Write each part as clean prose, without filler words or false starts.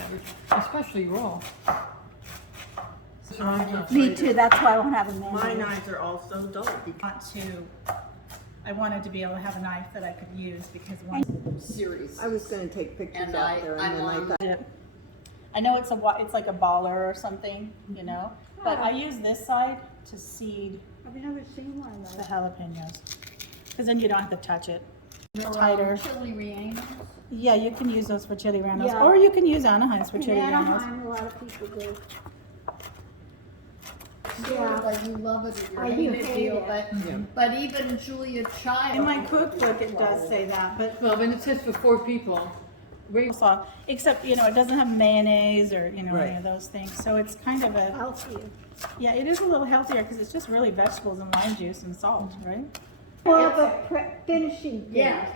have it, especially raw. Me too, that's why I won't have a mayonnaise. My knives are also dull. I wanted to be able to have a knife that I could use because one Series. I was going to take pictures And out there, and then I thought, I know it's like a baller or something, you know, but I use this side to seed I've never seen one of the those. jalapenos, because then you don't have to touch it. Tighter. Chili rellenos. Yeah, you can use those for chili rellenos, Yeah. or you can use Anaheims for In chili rellenos. Anaheim, a lot of people do. Sort of like you love it or I you do hate it hate deal, it. but even Julia Child. In my cookbook, it does say that, but Well, when it says for 4 people, saw, except, you know, it doesn't have mayonnaise or, you know, any Right. of those things. So it's kind of a, Healthier. yeah, it is a little healthier because it's just really vegetables and lime juice and salt, right? More of a finishing thing. Yeah.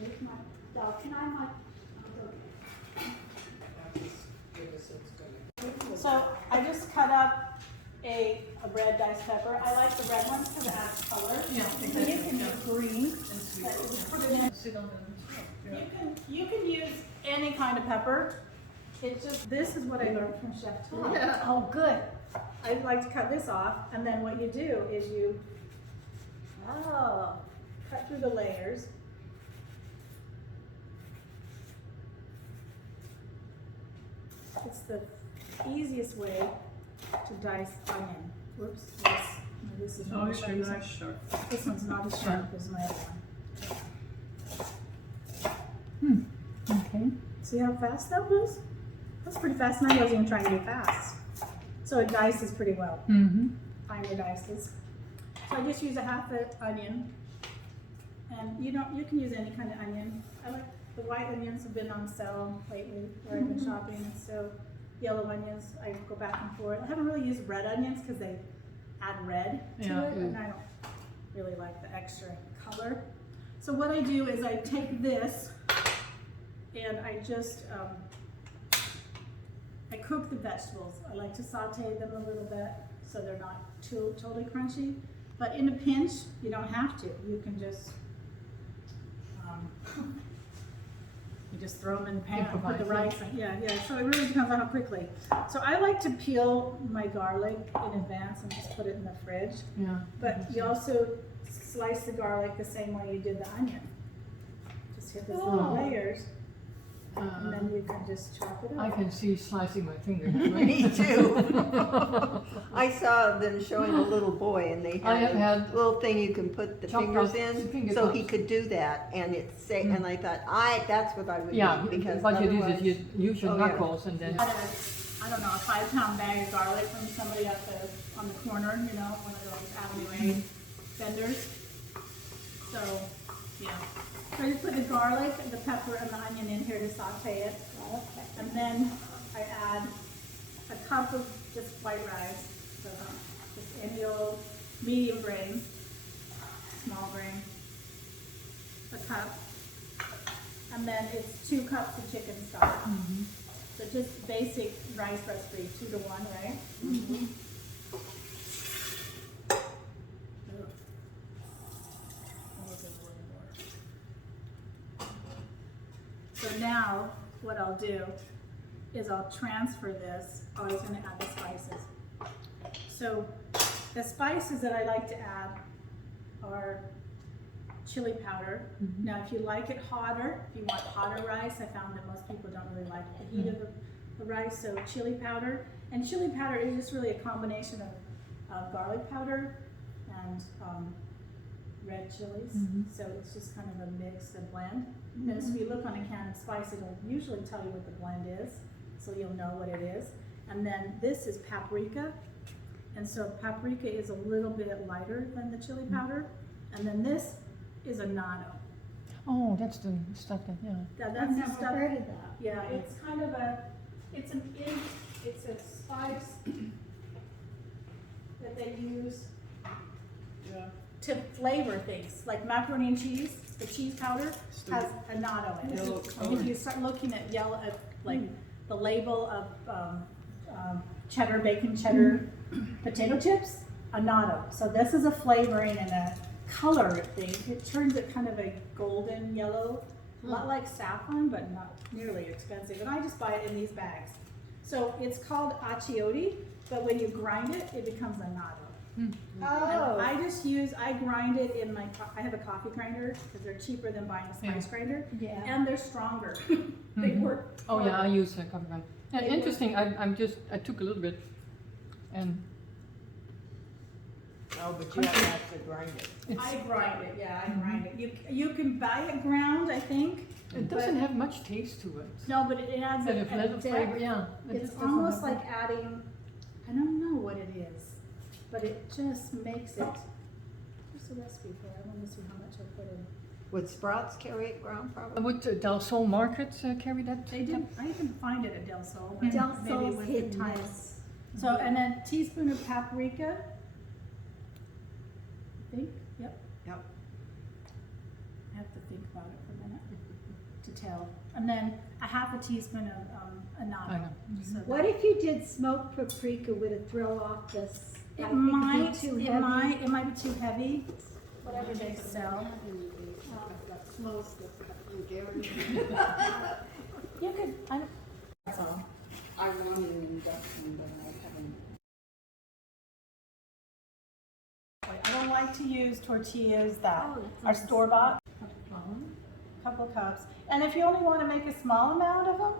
Here's my dog. Can I have my? So I just cut up a red diced pepper. I like the red ones because it adds color. Yeah, So you can use green. But you just put it in. You can use any kind of pepper. It's just, this is what I learned from Chef Tom. Oh, good. I like to cut this off, and then what you do is you, cut through the layers. It's the easiest way to dice onion. Whoops, this is not as sharp. This one's not as sharp as my other one. okay. See how fast that was? That's pretty fast, and I wasn't even trying to be fast. So it dices pretty well. Mm-hmm. Finer dices. So I just use a half an onion, and you can use any kind of onion. I like the white onions have been on sale lately where I've been shopping, and so yellow onions I go back and forth. I haven't really used red onions because they add red to Yeah. it, and I don't really like the extra color. So what I do is I take this and I just I cook the vegetables. I like to saute them a little bit so they're not totally crunchy. But in a pinch, you don't have to. You can just you just throw them in the pan, put the rice in. Yeah. So it really depends on how quickly. So I like to peel my garlic in advance and just put it in the fridge. Yeah. But you also slice the garlic the same way you did the onion. Just hit these little layers, and then you can just chop it I up. can see slicing my fingers. me too. I saw them showing a little boy, and they I have had a had little thing you can put the chopped fingers off in, finger so he cups. could do that, and and I thought, that's what I would Yeah, do, because what you do otherwise, is you use your Oh, yeah. knuckles and then. I don't know, a 5-pound bag of garlic from somebody on the corner, you know, one of those Avenue vendors. So, yeah. So I just put the garlic, the pepper, and the onion in here to saute it. And then I add a cup of just white rice, so just any old medium grain, small grain, a cup. And then it's 2 cups of chicken stock. So just basic rice recipe, 2 to 1, right? Ugh. That was a little more. So now, what I'll do is I'll transfer this. Oh, I was gonna add the spices. So the spices that I like to add are chili powder. Now, if you like it hotter, if you want hotter rice, I found that most people don't really like the heat of the rice, so chili powder. And chili powder is just really a combination of garlic powder and red chilies. So it's just kind of a mix, a blend. And so if you look on a can of spice, it'll usually tell you what the blend is, so you'll know what it is. And then this is paprika. And so paprika is a little bit lighter than the chili powder. And then this is annatto. Oh, that's the stuff that, yeah. Now I've that's the never stuff. heard of that. Yeah, it's kind of it's a spice that they use to flavor things, like macaroni and cheese, the cheese powder has annatto in it. And if you start looking at yellow, at like the label of cheddar, bacon cheddar potato chips, annatto. So this is a flavoring and a color thing. It turns it kind of a golden yellow, a lot like saffron, but not nearly expensive. And I just buy it in these bags. So it's called achiote, but when you grind it, it becomes annatto. And Oh, I grind it in I have a coffee grinder because they're cheaper than buying a spice grinder. yeah. And they're stronger. They work. Oh yeah, I harder. use coffee ground. Yeah, They interesting. I took a little bit, and Oh, but you have to actually grind it. it's, I grind it, yeah, I grind it. You can buy it ground, I think. it doesn't have much taste to it. No, but it adds But a a little depth. flavor, yeah. It It's just doesn't almost have like adding, I don't know what it is, but it just makes it. Where's the recipe for it? I want to see how much I put in. Would Sprouts carry it ground probably? Would Del Sol Market carry that? They did, I can find it at Del Sol. but Del maybe Sol's with hit the and time. miss. So, and then teaspoon of paprika. I think, yep. Yep. I have to think about it for a minute to tell. And then a half a teaspoon of I annatto. know. So What if you did smoked paprika? Would it throw off this? It I think it'd might, be too it heavy. might, it might be too heavy, whatever they sell. You could, I don't, that's all. I wanted an induction, but I haven't. I don't like to use tortillas that Oh, are store-bought. Couple cups. And if you only want to make a small amount of them,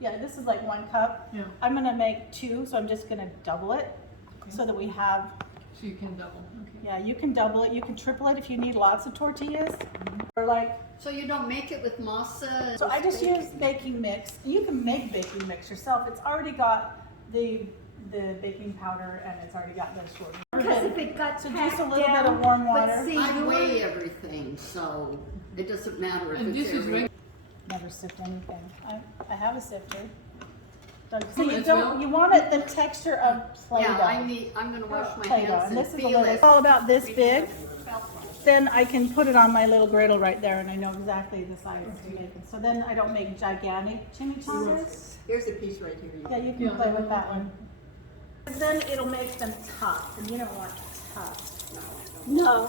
yeah, this is like 1 cup. Yeah. I'm gonna make 2, so I'm just gonna double it so that we have, So you can double. Okay. yeah, you can double it, you can triple it if you need lots of tortillas. Or like, So you don't make it with masa? so I just use baking mix. You can make baking mix yourself. It's already got the baking powder and it's already got the sugar. Because if it got So packed just a little bit down, of warm but water. see, I yours- weigh everything, so it doesn't matter if And it's this is every. Never sift anything. I have a sifter. Don't, Oh, see, you that's don't, well- you want it the texture of Play-Doh. Yeah, I'm gonna wash my Play-Doh, hands and and this is a feel little, it. it's all about this big. Then I can put it on my little griddle right there and I know exactly the size to make it. So then I don't make gigantic chimichangas. Here's a piece right here. Yeah, you can Yeah. play with that one. And then it'll make them tough, and you don't want tough. No.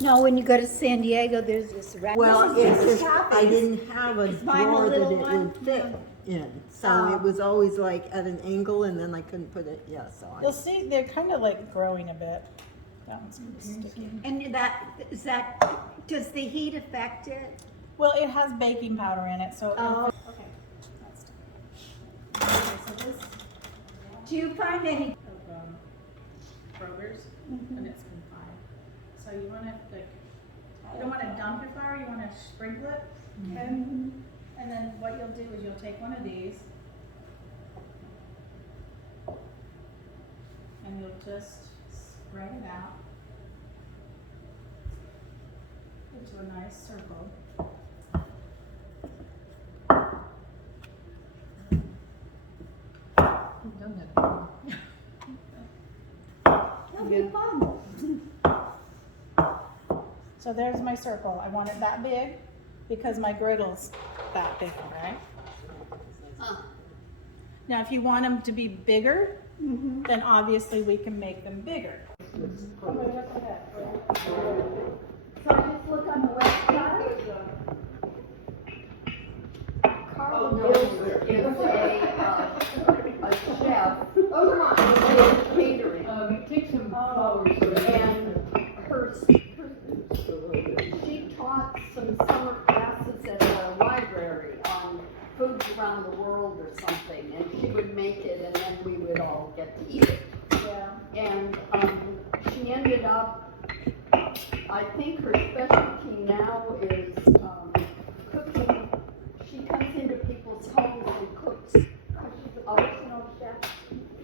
No, when you go to San Diego, there's this rack. Well, This it's is just, I Kathy's. didn't have a Is mine a drawer that little it one? would fit in. So Oh. it was always like at an angle and then I couldn't put it, yeah, so You'll I. see, they're kind of like growing a bit. That one's gonna be sticky. And does the heat affect it? Well, it has baking powder in it, so. Oh. Okay. That's okay, so this Do you find any? of Kroger's, and it's confined. So you want to like, you don't want to dump your flour, you want to sprinkle it, okay? And then what you'll do is you'll take one of these, and you'll just spread it out into a nice circle. I've done that before. That'll be fun. So there's my circle. I want it that big because my griddle's that big, right? Huh. Now, if you want them to be bigger, then obviously we can make them bigger. So I just look on the website. Carl knows is a chef. Oh, come on. Catering. Take some flowers. And she taught some summer classes at the library on foods around the world or something, and she would make it, and then we would all get to eat it. Yeah. And she ended up, I think her specialty now is cooking. She comes into people's homes and cooks. She's a personal chef.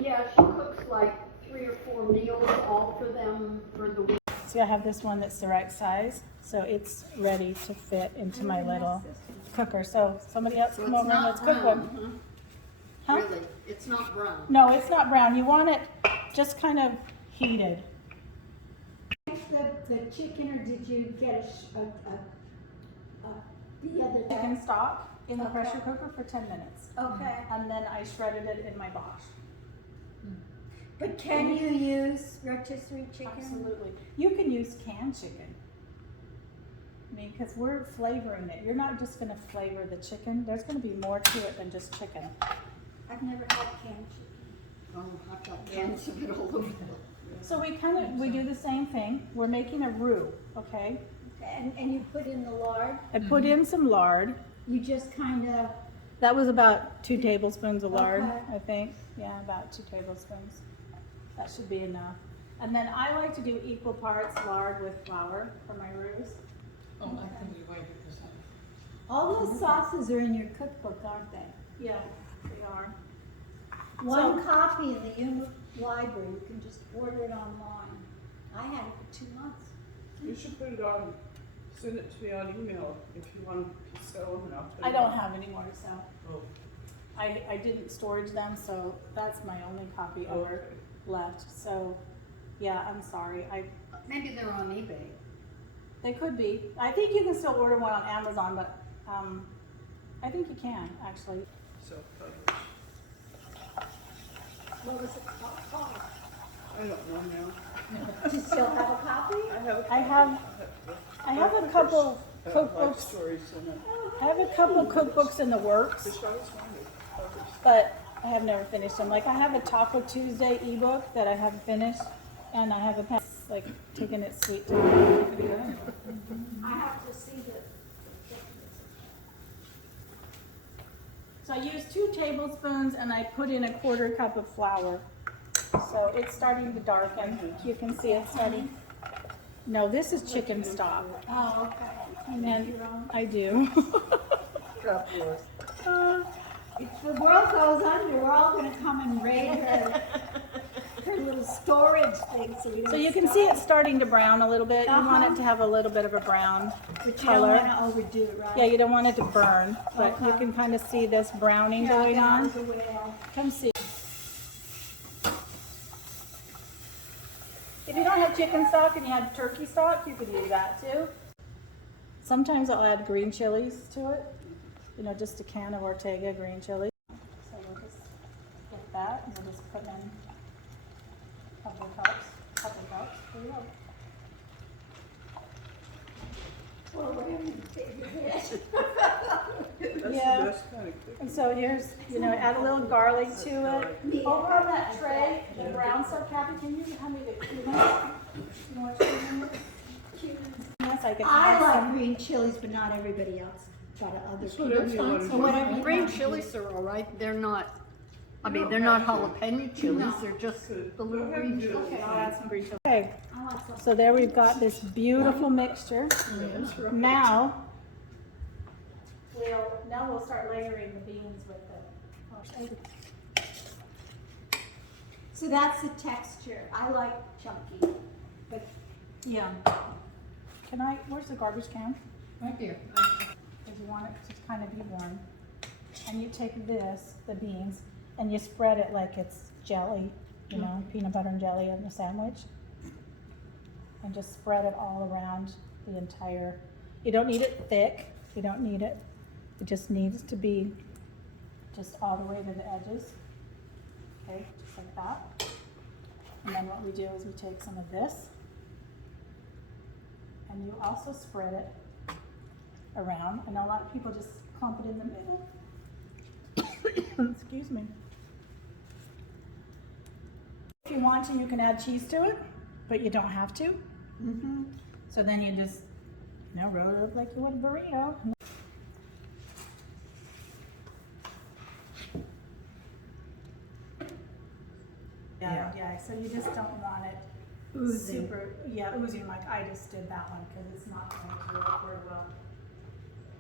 Yeah, she cooks like 3 or 4 meals, all for them for the week. See, I have this one that's the right size, so it's ready to fit into my little cooker. So somebody else So come it's over and not let's cook brown, one. huh? Huh? Really, it's not brown. No, it's not brown. You want it just kind of heated. The chicken, or did you get the other? Chicken stock in the Okay. pressure cooker for 10 minutes. Okay, And then I shredded it in my Bosch. but can you use rotisserie chicken? Absolutely. You can use canned chicken. I mean, because we're flavoring it. You're not just going to flavor the chicken. There's going to be more to it than just chicken. I've never had canned chicken. Oh, I've got cans of it all over. So we do the same thing. We're making a roux, okay? And you put in the lard, I put in some lard. you just kind of, That was about 2 tablespoons of lard, Okay. I think. Yeah, about 2 tablespoons. That should be enough. And then I like to do equal parts lard with flour for my roux. Oh, I think we waited for some. all those sauces are in your cookbook, aren't they? Yeah, they are. One copy in the Yuma library, you can just order it online. I had it for 2 months. You should put it on, send it to me on email if you want to sell them, and I'll put I it don't on. have any more to sell. Oh, I didn't storage them, so that's my only copy ever okay. left. So, yeah, I'm sorry. Maybe they're on eBay. They could be. I think you can still order one on Amazon, but I think you can actually. Self-published. What was it called? I don't know now. Do you still have a copy? I have a couple Life cookbooks. stories in it. I have a couple cookbooks in the works, Which I always wanted published. but I have never finished them. Like I have a Taco Tuesday ebook that I haven't finished, and I have a pen like taking it sweet. I have to see the. So I use 2 tablespoons and I put in a 1/4 cup of flour. So it's starting to darken. You can see it starting. No, this is chicken stock. Oh, okay. And then I do. Drop yours. If the world goes under, we're all gonna come and raid her little storage thing, so we don't. So you can see it's starting to brown a little bit. You want it to have a little bit of a brown But you don't color. wanna overdo it, right? Yeah, you don't want it to burn, but you Okay. can kind of see this browning Yeah, going get out on. of the way. Come see. If you don't have chicken stock and you have turkey stock, you could use that too. Sometimes I'll add green chilies to it. You know, just a can of Ortega green chili. So we'll just get that and we'll just put in a couple of cups. There you go. Well, we're having a big hit. That's Yeah. the best kind of cookie. And so here's, you know, add a little garlic to it. Over on that tray, the brown stuff, Kathy, can you hand me the cumin? You want cumin? Yes, I can I add like some. green chilies, but not everybody else, but other It's people. whatever you want to So do. whatever you Green want. chilies are all right. They're not, I mean, they're not jalapeno chilies. No. They're just Good. the little Go ahead green and do it. chilies. Okay, I'll add some green chili. Okay, I want some. so there we've got this beautiful mixture. That's right. Now we'll start layering the beans with it. So that's the texture. I like chunky, but Yeah. Can I, where's the garbage can? Right there. Because you want it to kind of be warm. And you take this, the beans, and you spread it like it's jelly, you know, peanut butter and jelly in the sandwich. And just spread it all around the entire, you don't need it thick, you don't need it. It just needs to be just all the way to the edges. Okay, just like that. And then what we do is we take some of this, and you also spread it around. I know a lot of people just clump it in the middle. Excuse me. If you want to, you can add cheese to it, but you don't have to. mm-hmm. So then you just, you know, roll it up like you would a burrito. Yeah, so you just don't want it Oozing. super, oozing like I just did that one, because it's not going to work very well.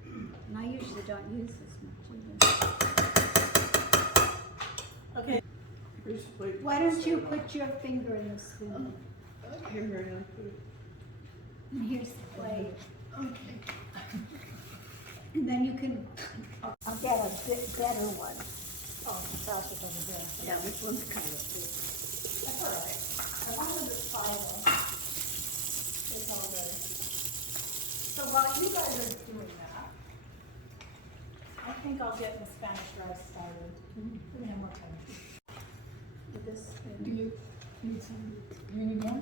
And I usually don't use this much either. Okay, Here's the plate. Why don't you put your finger in the spoon? Here, Marianne, put it. And here's the plate. And then you can, I'll get a bit better one. oh, the sauce is over there. Yeah, this one's kind of thick. That's all right. As long as while you guys are doing that, I think I'll get the Spanish rice started. We have more time. With this, Do you need some? Do you need more?